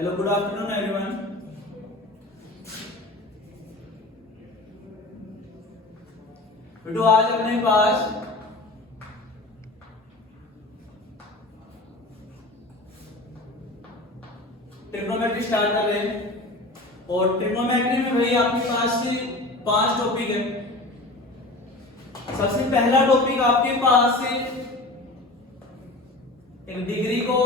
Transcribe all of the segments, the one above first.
Hello, good afternoon everyone. बेटू आज अपने पास ट्रिग्नोमेट्री स्टार्ट कर रहे हैं और ट्रिग्नोमेट्री में भाई आपके पास से 5 टॉपिक है। सबसे पहला टॉपिक आपके पास से एक डिग्री को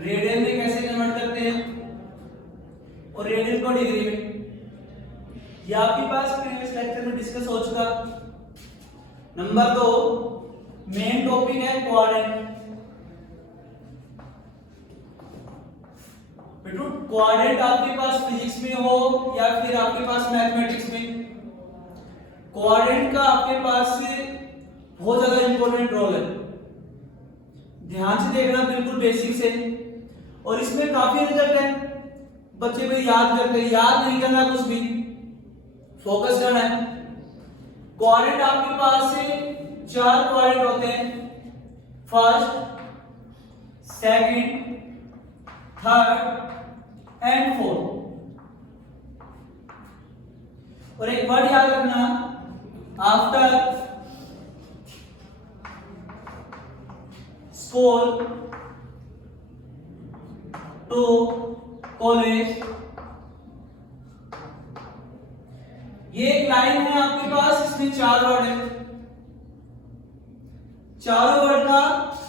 रेडियन में कैसे कन्वर्ट करते हैं और रेडियन को डिग्री में, ये आपके पास प्रीवियस लेक्चर में डिस्कस हो चुका। नंबर 2 मेन टॉपिक है क्वाड्रेंट। बेटू क्वाड्रेंट आपके पास फिजिक्स में हो या फिर आपके पास मैथमेटिक्स में, क्वाड्रेंट का आपके पास से बहुत ज्यादा इंपॉर्टेंट रोल है। ध्यान से देखना, बिल्कुल बेसिक से, और इसमें काफी रिजल्ट है। बच्चे भी याद करते हैं, याद नहीं करना कुछ भी, फोकस करना है। क्वाड्रेंट आपके पास से 4 क्वाड्रेंट होते हैं, first, second, third and fourth. और एक वर्ड याद रखना, आफ्टर स्कूल टू कॉलेज, ये एक लाइन है आपके पास, इसमें 4 वर्ड है। चारों वर्ड का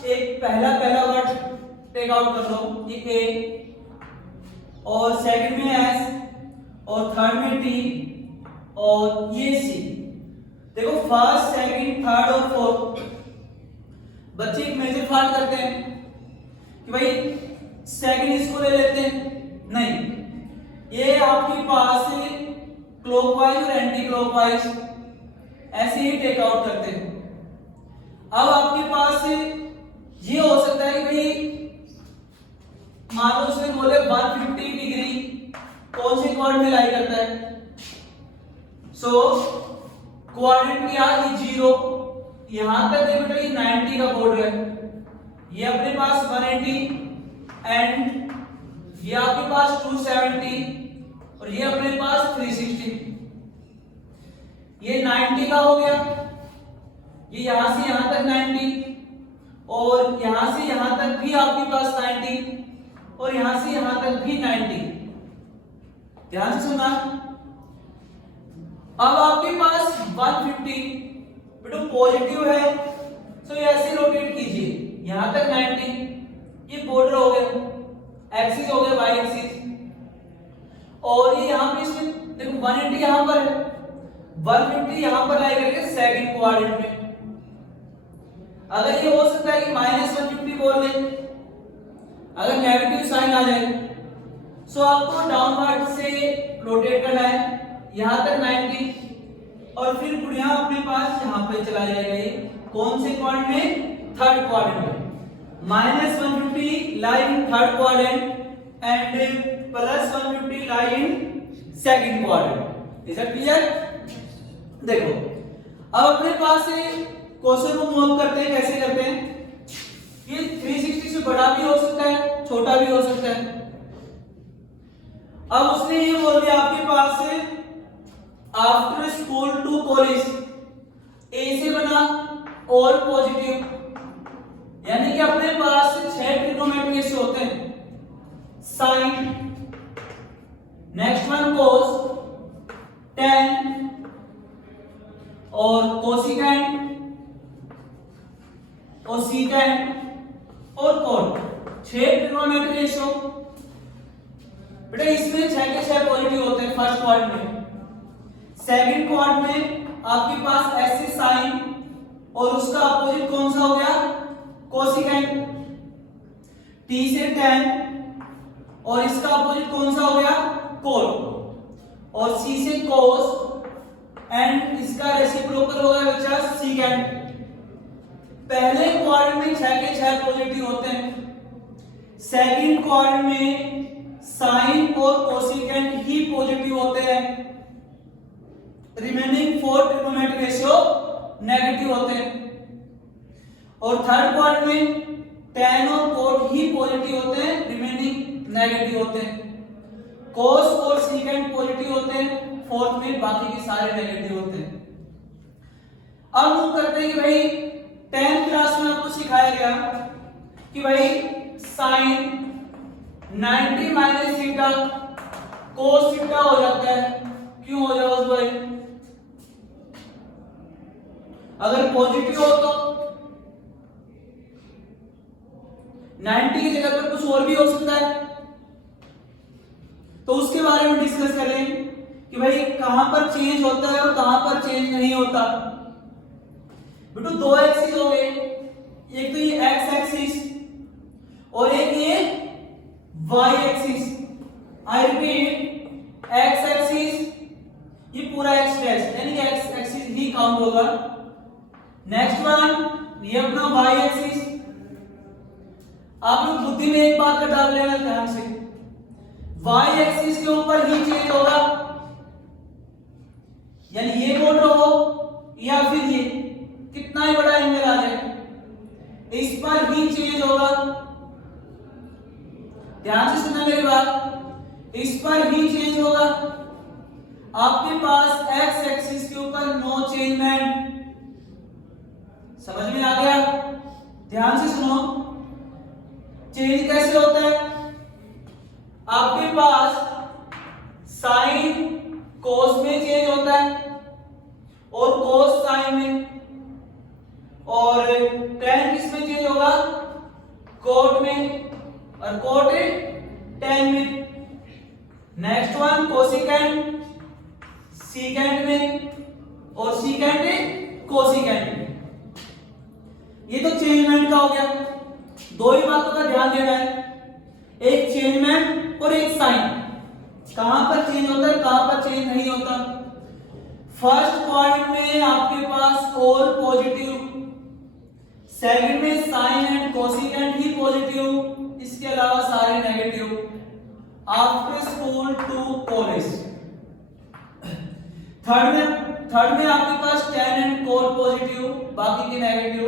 एक पहला वर्ड टेक आउट कर लो, ये ए, और सेकंड में एस, और थर्ड में टी, और ये सी। देखो फर्स्ट, सेकंड, थर्ड और फोर्थ, बच्चे एक मेजर फॉल्ट करते हैं कि भाई सेकंड इसको ले लेते हैं, नहीं, ये आपके पास क्लॉकवाइज और एंटी क्लॉकवाइज ऐसे ही टेक आउट करते हैं। अब आपके पास ये हो सकता है कि भाई मान लो उसने बोले 150 डिग्री कौन से क्वाड्रेंट में लाई करता है, सो क्वाड्रेंट क्या, ये 0, यहां तक बेटा ये 90 का बॉर्डर है, ये अपने पास 180 एंड ये आपके पास 270 और ये अपने पास 360। ये 90 का हो गया, ये यहां से यहां तक 90 और यहां से यहां तक भी आपके पास 90 और यहां से यहां तक भी 90। ध्यान से सुनना। अब आपके पास 150 बेटो पॉजिटिव है, तो ऐसे रोटेट कीजिए, यहां तक 90, ये बॉर्डर हो गया, एक्सिस हो गया, वाई एक्सिस, और ये यहां पे इसमें देखो 180 यहां पर है, 150 यहां पर लाई करके सेकंड क्वाड्रेंट में। अगर ये हो सकता है कि -150 बोल दे, अगर नेगेटिव साइन आ जाए, सो आपको डाउनवर्ड से रोटेट करना है, यहां तक 90 और फिर गुड़िया अपने पास यहां पे चला जाएगा, ये कौन से क्वाड्रेंट में, थर्ड क्वाड्रेंट में। -150 lie in third quadrant and +150 lie in second quadrant। is that clear? देखो अब अपने पास से क्वेश्चन को मूव करते हैं, कैसे करते हैं, ये 360 से बड़ा भी हो सकता है, छोटा भी हो सकता है। अब उसने ये बोल दिया आपके पास से आफ्टर स्कूल टू कॉलेज, ए से बना और पॉजिटिव, यानी कि अपने पास 6 ट्रिग्नोमेट्री से होते हैं, sine, next one cos, tan और कोसिकेंट और सीकेंट और कोट, 6 ट्रिग्नोमेट्री रेशियो। बेटा इसमें 6 के 6 पॉजिटिव होते हैं फर्स्ट क्वाड्रेंट में। सेकंड क्वाड्रेंट में आपके पास एस से साइन और उसका अपोजिट कौन सा हो गया, कोसिकेंट, टी से टेन और इसका अपोजिट कौन सा हो गया, कोट, और सी से कोस एंड इसका रेसिप्रोकल हो गया बच्चा सीकेंट। पहले क्वाड्रेंट में 6 के 6 पॉजिटिव होते हैं, सेकंड क्वाड्रेंट में साइन और कोसिकेंट ही पॉजिटिव होते हैं, रिमेनिंग 4 ट्रिग्नोमेट्री रेशियो नेगेटिव होते हैं। और थर्ड क्वाड्रेंट में tan और cot ही पॉजिटिव होते हैं, रिमेनिंग नेगेटिव होते हैं। cos और secant पॉजिटिव होते हैं, फोर्थ में बाकी के सारे नेगेटिव होते हैं। अब हम करते हैं कि भाई 10th क्लास में आपको सिखाया गया कि भाई sin 90 minus theta cos theta हो जाता है। क्यों हो जाएगा भाई? अगर पॉजिटिव हो तो 90 की जगह पर कुछ और भी हो सकता है, तो उसके बारे में डिस्कस करें कि भाई कहां पर चेंज होता है और कहां पर चेंज नहीं होता। बेटू दो एक्सिस हो गए, एक तो ये एक्स एक्सिस और एक ये Y axis. I repeat, X axis ये पूरा एक्स डैश यानी कि एक्स एक्सिस ही काउंट होगा। नेक्स्ट वन ये अपना वाई एक्सिस। आप लोग बुद्धि में एक बात का डाल लेना ध्यान से, वाई एक्सिस के ऊपर ही चेंज होगा, यानी ये बोल रहे हो या फिर ये कितना ही बड़ा एंगल आ जाए इस पर ही चेंज होगा। ध्यान से सुनना मेरी बात, इस पर ही चेंज होगा। आपके पास एक्स एक्सिस के ऊपर नो चेंजमेंट। समझ में आ गया? ध्यान से सुनो, चेंज कैसे होता है? आपके पास साइन कोस में चेंज होता है और कोस साइन में, और टेन किस में चेंज होगा? कोट में, और कोट टेन में। नेक्स्ट वन कोसिकेंट सीकेंट में और सीकेंट कोसिकेंट में। ये तो चेंजमेंट का हो गया। दो ही बातों का ध्यान देना है, एक चेंजमेंट और एक साइन। कहां पर चेंज होता है, कहां पर चेंज नहीं होता। फर्स्ट क्वाड्रेंट में आपके पास और पॉजिटिव, सेकंड में साइन एंड कोसिकेंट ही पॉजिटिव, इसके अलावा सारे negative. After school to college. Third में आपके पास tan एंड cot पॉजिटिव, बाकी के नेगेटिव,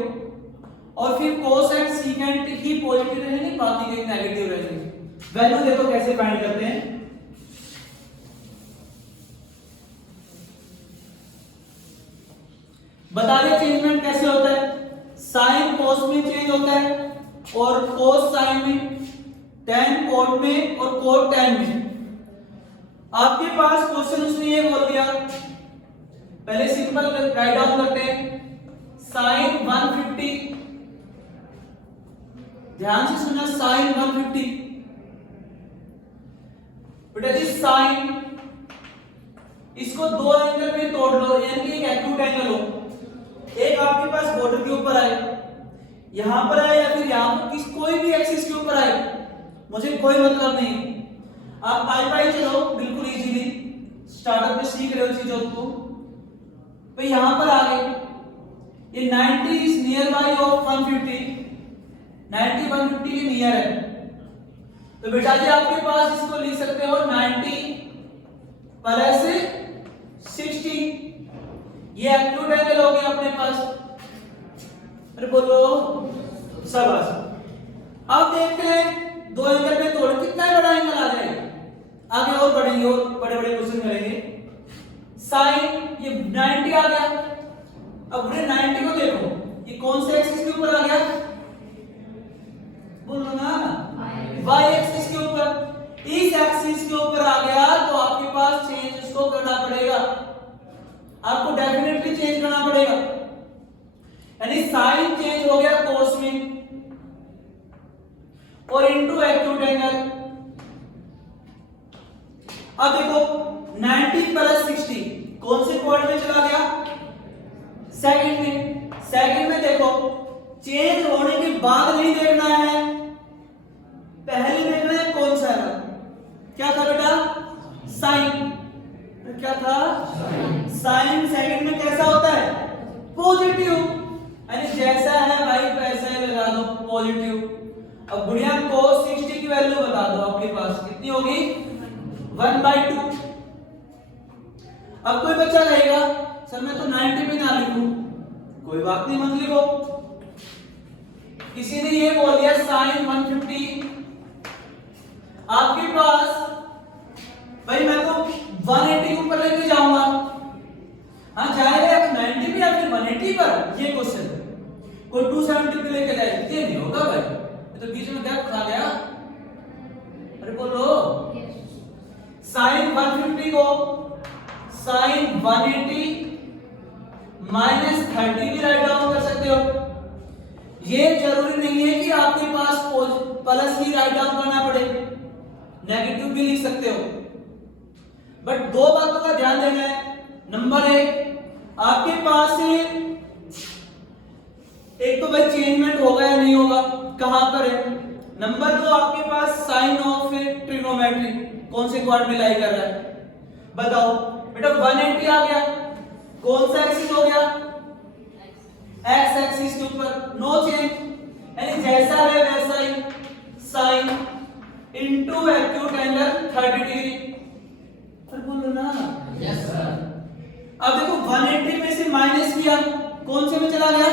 और फिर cos एंड secant ही पॉजिटिव रहेंगे, बाकी के नेगेटिव रहेंगे। वैल्यू देखो कैसे फाइंड करते हैं। बता दे चेंजमेंट कैसे होता है। साइन cos में चेंज होता है और cos sin में, tan cot में और cot tan में। आपके पास क्वेश्चन उसने ये बोल दिया, पहले सिंपल राइट डाउन करते हैं। साइन 150, ध्यान से सुनना, साइन 150 बेटा जी साइन, इसको दो एंगल में तोड़ लो, यानी कि एक एक्यूट एंगल हो। एक आपके पास बॉर्डर के ऊपर आए, यहां पर आए या फिर यहां पर, किस कोई भी एक्सिस के ऊपर आए, मुझे कोई मतलब नहीं। आप पाई पाई चलो बिल्कुल इजीली, स्टार्टअप में सीख रहे हो चीजों को। भाई यहां पर आ गए, ये 90 इज नियर बाय ऑफ 150, 90 150 के नियर है, तो बेटा जी आपके पास इसको लिख सकते हो 90 प्लस 60, ये एक्यूट एंगल हो गया अपने पास। अरे बोलो शाबाश। अब देखते हैं दो एंगल में तोड़ कितना बड़ा एंगल आ जाएगा, आगे और बढ़ेंगे और बड़े बड़े क्वेश्चन मिलेंगे। साइन ये 90 आ गया, अब 90 को देखो, ये कौन से एक्सिस के ऊपर आ गया, बोलो ना, y एक्सिस के ऊपर। इस एक्सिस के ऊपर आ गया तो आपके पास चेंज इसको करना पड़ेगा, आपको डेफिनेटली चेंज करना पड़ेगा। यानी साइन चेंज हो गया कोस में और इनटू एक्यूट एंगल। अब देखो 90 प्लस 60 कौन से क्वाड्रेंट में चला गया, सेकंड में। सेकंड में देखो चेंज होने के बाद नहीं देखना है, पहले देखना है कौन सा है। क्या था बेटा, साइन। क्या था, साइन सेकंड में कैसा होता है, पॉजिटिव, यानी जैसा है भाई वैसा ही लगा दो, पॉजिटिव। अब गुणिया cos 60 की वैल्यू बता दो, आपके पास कितनी होगी, 1/2। अब कोई बच्चा कहेगा सर मैं तो 90 में ना लिखूं, कोई बात नहीं मत लिखो, किसी ने ये बोल दिया साइन 150, आपके पास भाई मैं तो 180 के ऊपर लेके जाऊंगा, हाँ जाएगा 90 पे या फिर 180 पर, ये क्वेश्चन कोई 270 पे लेके जाए, ये नहीं होगा भाई, ये तो बीच में गैप खा गया। अरे बोलो साइन 150 को साइन 180 माइनस 30 भी राइट डाउन कर सकते हो। ये जरूरी नहीं है कि आपके पास प्लस ही राइट डाउन करना पड़े, नेगेटिव भी लिख सकते हो, बट दो बातों का ध्यान देना है। नंबर एक, आपके पास एक तो भाई चेंजमेंट होगा या नहीं होगा, कहां पर है। नंबर दो, आपके पास साइन ऑफ ट्रिग्नोमेट्री कौन से क्वाड्रेंट में लाई कर रहा है, बताओ बेटा। 180 आ गया, कौन सा एक्सिस हो गया, एक्स एक्सिस के ऊपर, नो चेंज, यानी जैसा है वैसा ही, sine into acute angle 30 degree. पर बोलो ना यस सर। अब देखो 180 में से माइनस किया, कौन से में चला गया,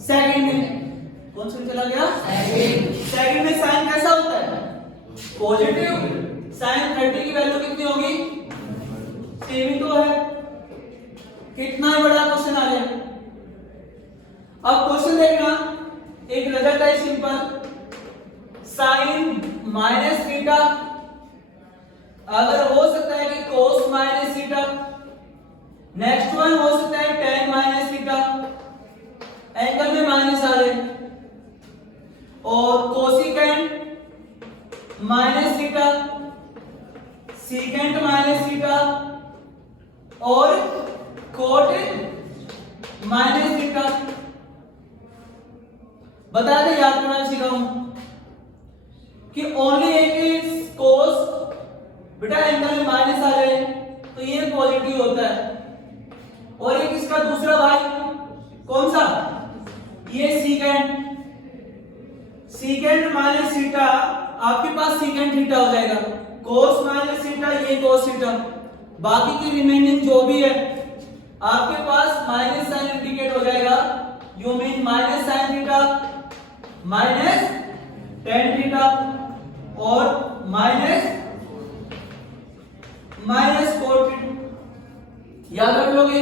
सेकंड में, कौन से में चला गया, सेकंड में। साइन कैसा होता है, पॉजिटिव, साइन 30 की वैल्यू कितनी होगी, सेम ही तो है, कितना ही बड़ा क्वेश्चन आ जाए। अब क्वेश्चन देखना, एक रिजल्ट है सिंपल, साइन माइनस थीटा, अगर हो सकता है कि कोस माइनस थीटा, नेक्स्ट वन हो सकता है टेन माइनस थीटा, एंगल में माइनस आ जाए, और cosecant minus theta, secant minus theta, और कोट माइनस थीटा। बता दे, याद करना सिखाऊं कि ओनली एक कोस, बेटा एंगल में माइनस आ जाए तो ये पॉजिटिव होता है, और एक इसका दूसरा भाई कौन सा, ये सीकेंट, सीकेंट माइनस थीटा, आपके पास सीकेंट थीटा हो जाएगा, कोस माइनस थीटा, ये कोस थीटा, बाकी की रिमेनिंग जो भी है आपके पास माइनस साइन इंडिकेट हो जाएगा, you mean minus sine theta minus tan theta और माइनस कोट थीटा, याद रख लोगे।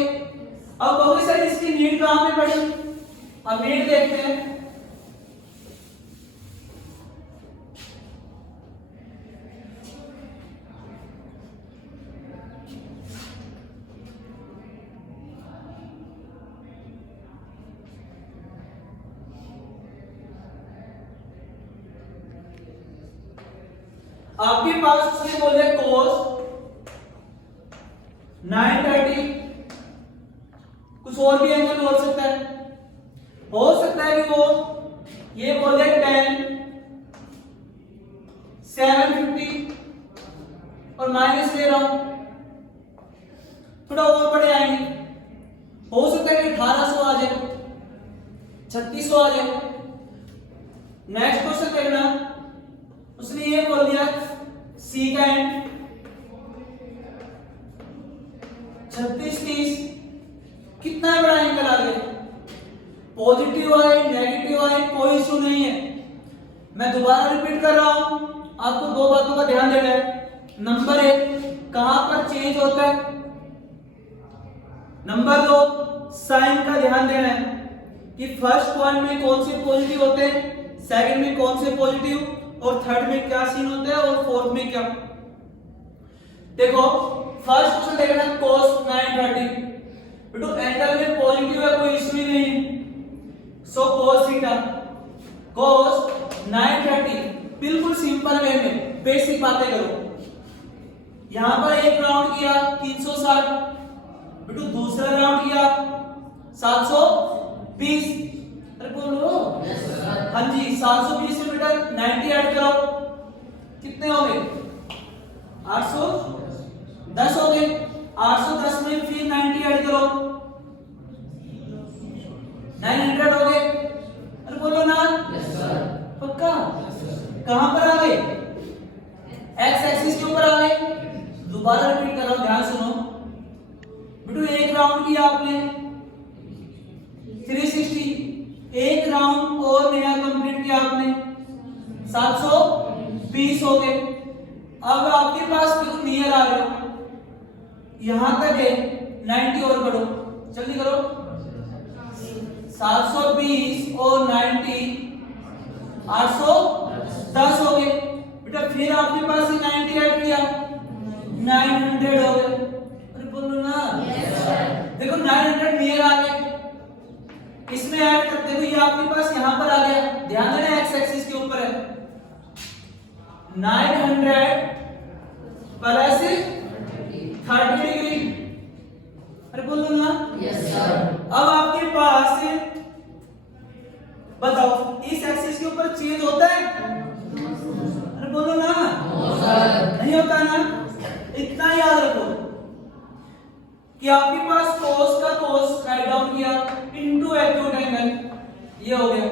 अब बहुत सारी इसकी नीड कहां पे पड़ी, अब नीड देखते हैं। आपके पास उसने बोले कोस 930, कुछ और भी एंगल हो सकता है, कि वो ये बोले 10 750 और माइनस ले रहा हूं, थोड़ा और बड़े आएंगे, हो सकता है कि 1800 आ जाए, 3600 आ जाए। नेक्स्ट क्वेश्चन देखना, उसने ये बोल दिया सीकेंट 3630, कितना बड़ा एंगल आ गया, पॉजिटिव आए नेगेटिव आए कोई इशू नहीं है। मैं दोबारा रिपीट कर रहा हूं, आपको दो बातों का ध्यान देना है। नंबर एक, कहां पर चेंज होता है, नंबर दो, साइन का ध्यान देना है कि फर्स्ट पॉइंट में कौन से पॉजिटिव होते हैं, सेकंड में कौन से पॉजिटिव, और थर्ड में क्या सीन होता है, और फोर्थ में क्या। देखो फर्स्ट क्वेश्चन देखना, cos 930, बेटो एंगल में पॉजिटिव है, कोई इशू ही नहीं, सो cos थीटा, cos 930, बिल्कुल सिंपल वे में बेसिक बातें करो। यहां पर एक राउंड किया 360, बेटो दूसरा राउंड किया 720, अरे बोलो हाँ जी, 720 से बेटा 90 ऐड करो, कितने हो गए, 810 हो गए, 810 में फिर 90 ऐड करो, 900 हो गए, अरे बोलो ना पक्का, कहां पर आ गए, एक्स एक्सिस के ऊपर आ गए। दोबारा रिपीट कर रहा हूं, ध्यान सुनो बेटो, एक राउंड किया आपने 360, एक राउंड और नया कंप्लीट किया आपने, 720 हो गए। अब आपके पास बिल्कुल नियर आ रहे हो, यहां तक है, 90 और बढ़ो, जल्दी करो। 720 और 90 810 हो गए बेटा। फिर आपके पास 90 ऐड किया, 900 हो गए। अरे बोलो ना, देखो 900 नियर आ गए। इसमें ऐड करते हुए ये आपके पास यहां पर आ गया, ध्यान देना एक्स एक्सिस के ऊपर है। 900 प्लस 30 डिग्री। अरे बोलो ना, यस सर। अब आपके पास बताओ इस एक्सिस के ऊपर चेंज होता है? अरे बोलो ना, नो सर। नहीं होता ना। इतना याद रखो कि आपके पास cos का cos राइट डाउन किया इनटू एक्यूट एंगल, ये हो गया।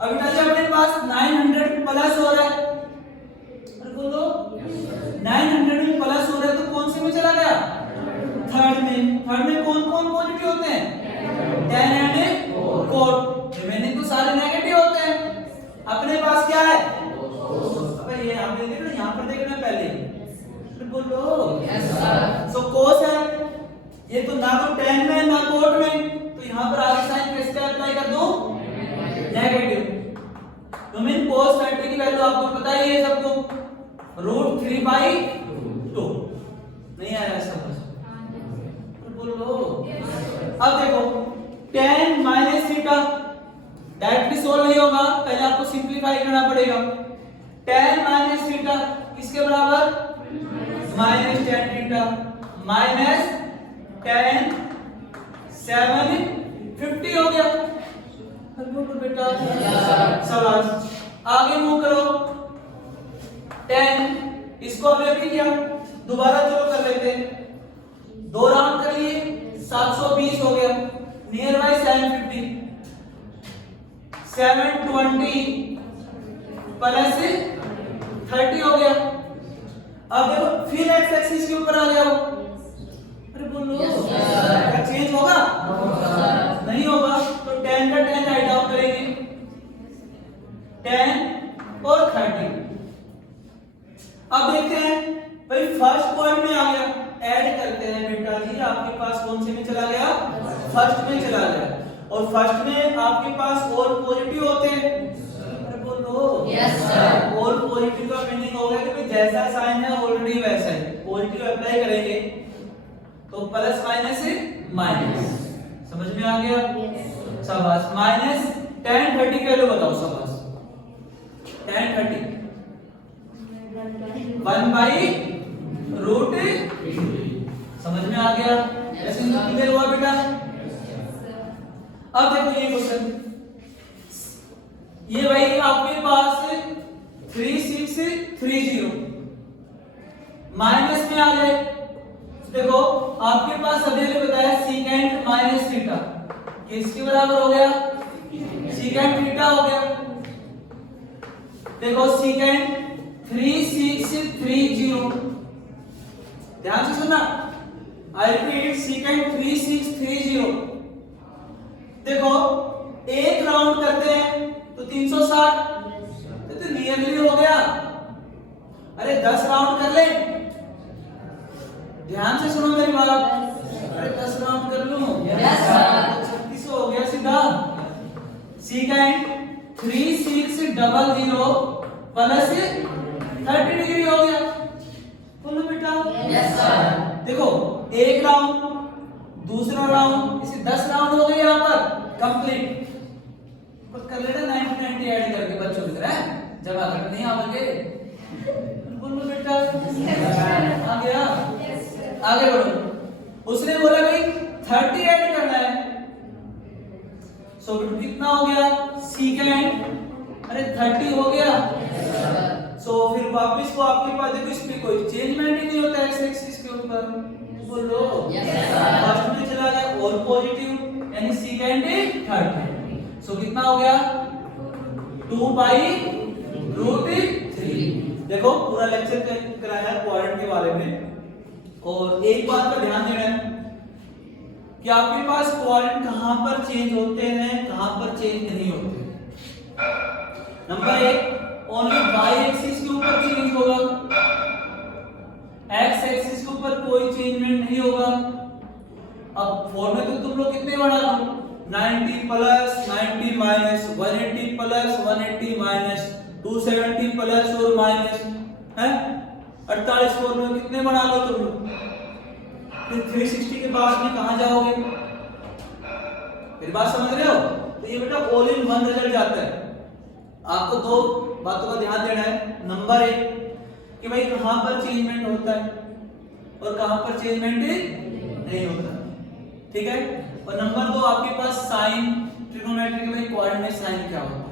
अब बेटा जी अपने पास 900 प्लस हो रहा है, अरे बोलो 900 में प्लस हो रहा है, तो कौन से में चला गया? थर्ड में। थर्ड में कौन कौन पॉजिटिव होते हैं? 10 एंड 4, रिमेनिंग तो सारे नेगेटिव होते हैं। अपने पास क्या है? अबे ये आपने देखना, यहां पर देखना पहले, बोलो यस सर। सो cos है, ये तो ना तो 10 में ना कोट में, तो यहां पर आगे साइन किसका अप्लाई कर दूं? नेगेटिव। तो मीन cos फैक्टर की वैल्यू आपको पता ही है सबको, √3/2। नहीं आया समझ? बोलो। अब देखो 10 माइनस थीटा डायरेक्टली सोल्व नहीं होगा, पहले आपको सिंपलीफाई करना पड़ेगा। 10 माइनस थीटा किसके बराबर? माइनस 10 थीटा माइनस 10 750 हो गया। बोलो बेटा सवाल आगे मूव करो। 10 इसको अभी भी किया, दोबारा चलो कर लेते हैं। 2 राउंड कर लिए, 720 हो गया, नियर बाय 750, 720 प्लस 30 हो गया। अब देखो फिर एक्स एक्सिस के ऊपर आ गया वो, अरे बोलो क्या चेंज होगा? नहीं होगा। तो 10 का 10 राइट डाउन करेंगे, 10 और 30। अब देखते हैं भाई फर्स्ट पॉइंट में आ गया, ऐड करते हैं बेटा जी। आपके पास कौन से में चला गया? फर्स्ट में चला गया, और फर्स्ट में आपके पास ऑल पॉजिटिव होते हैं। अरे बोलो यस सर। ऑल पॉजिटिव का मीनिंग हो गया कि जैसा साइन है ऑलरेडी वैसा है, पॉजिटिव अप्लाई करेंगे तो प्लस माइनस से माइनस, समझ में आ गया? शाबाश। माइनस 10 30 की वैल्यू बताओ, शाबाश। 10 30 1/√3, समझ में आ गया? ऐसे क्लियर हुआ बेटा? अब देखो ये क्वेश्चन, ये भाई आपके पास 3630 माइनस में आ गए। देखो आपके पास अभी बताया सीकेंट माइनस थीटा, किसके बराबर हो गया? सीकेंट थीटा हो गया। देखो सीकेंट 3630, ध्यान से सुनना, आई रिपीट सीकेंट 3630। देखो एक राउंड करते हैं तो 360, तो नियरली हो गया। अरे 10 राउंड कर ले, ध्यान से सुनो मेरी बात। अरे 10 राउंड कर लूं? Yes sir. 36 हो गया सीधा। सीकेंट 3600 प्लस 30 डिग्री हो गया। बोलो बेटा यस सर। देखो एक राउंड, दूसरा राउंड, इसे 10 राउंड हो गए यहाँ पर कंप्लीट। कर लेना 90 90 ऐड करके बच्चों की तरह, जगह तक नहीं आओगे। बोलो बेटा आ गया? आगे बढ़ो। उसने बोला भाई 30 ऐड करना है, सो बेटा कितना हो गया? सीकेंट, अरे 30 हो गया। सो फिर वापस को आपके पास देखो, इसमें कोई चेंजमेंट ही नहीं होता एक्स एक्सिस के ऊपर। बोलो फर्स्ट में चला गया और पॉजिटिव, यानी सीकेंट 30। सो कितना हो गया? 2/√3। देखो पूरा लेक्चर कराया है पॉइंट के बारे में, और एक बात का ध्यान देना है, कि आपके पास कोऑर्डिनेट कहां पर चेंज होते हैं, कहां पर चेंज नहीं होते। नंबर 1 ओनली y एक्सिस के ऊपर चेंज होगा, x एक्सिस के ऊपर कोई चेंजमेंट नहीं होगा। अब फॉर्मूले तो तुम लोग कितने बना लो, 90 plus 90 minus 180 plus 180 minus 270 plus और माइनस है 48 फॉर्मूले कितने बना लो तुम लोग। फिर 360 के बाद में कहां जाओगे, मेरी बात समझ रहे हो। तो ये बेटा ऑल इन वन रिजल्ट जाता है। आपको दो बातों का ध्यान देना है। नंबर 1 कि भाई कहां पर चेंजमेंट होता है और कहां पर चेंजमेंट नहीं होता, ठीक है। और नंबर 2 आपके पास साइन ट्रिग्नोमेट्री के भाई कोऑर्डिनेट में साइन क्या होता है,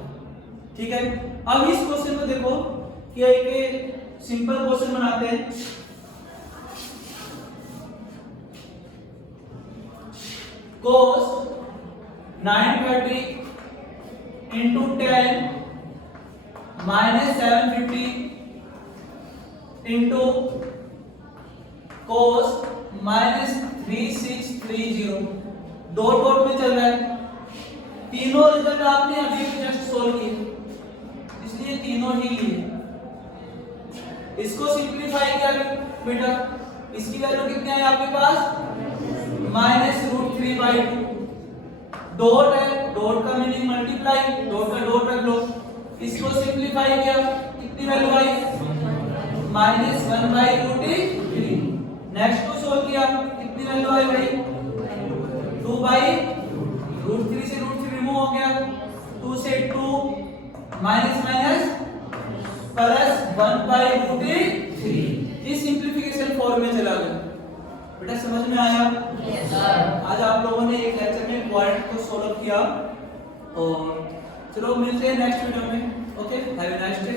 ठीक है। अब इस क्वेश्चन में देखो कि एक सिंपल क्वेश्चन बनाते हैं। cos 930 into 10 minus 750 into cos minus 3630 dot dot में चल रहा है। तीनों रिजल्ट आपने अभी जस्ट सोल्व किए, इसलिए तीनों ही लिए। इसको सिंप्लीफाई किया बेटा, इसकी वैल्यू कितनी आई आपके पास -√3/2। डॉट है, डॉट का मीनिंग मल्टीप्लाई, डॉट का डॉट रख लो। इसको सिंप्लीफाई किया, कितनी वैल्यू आई -1/√3। नेक्स्ट को सोल्व किया, कितनी वैल्यू आई भाई 2/√3 से √3 रिमूव हो गया, 2 से 2 माइनस माइनस प्लस 1/√3। ये सिंप्लीफिकेशन फॉर्म में चला गया। बेटा समझ में आया? Yes sir. आज आप लोगों ने एक लेक्चर में क्वाड्रेंट को सॉल्व किया और चलो मिलते हैं नेक्स्ट वीडियो में। Okay, have a nice day.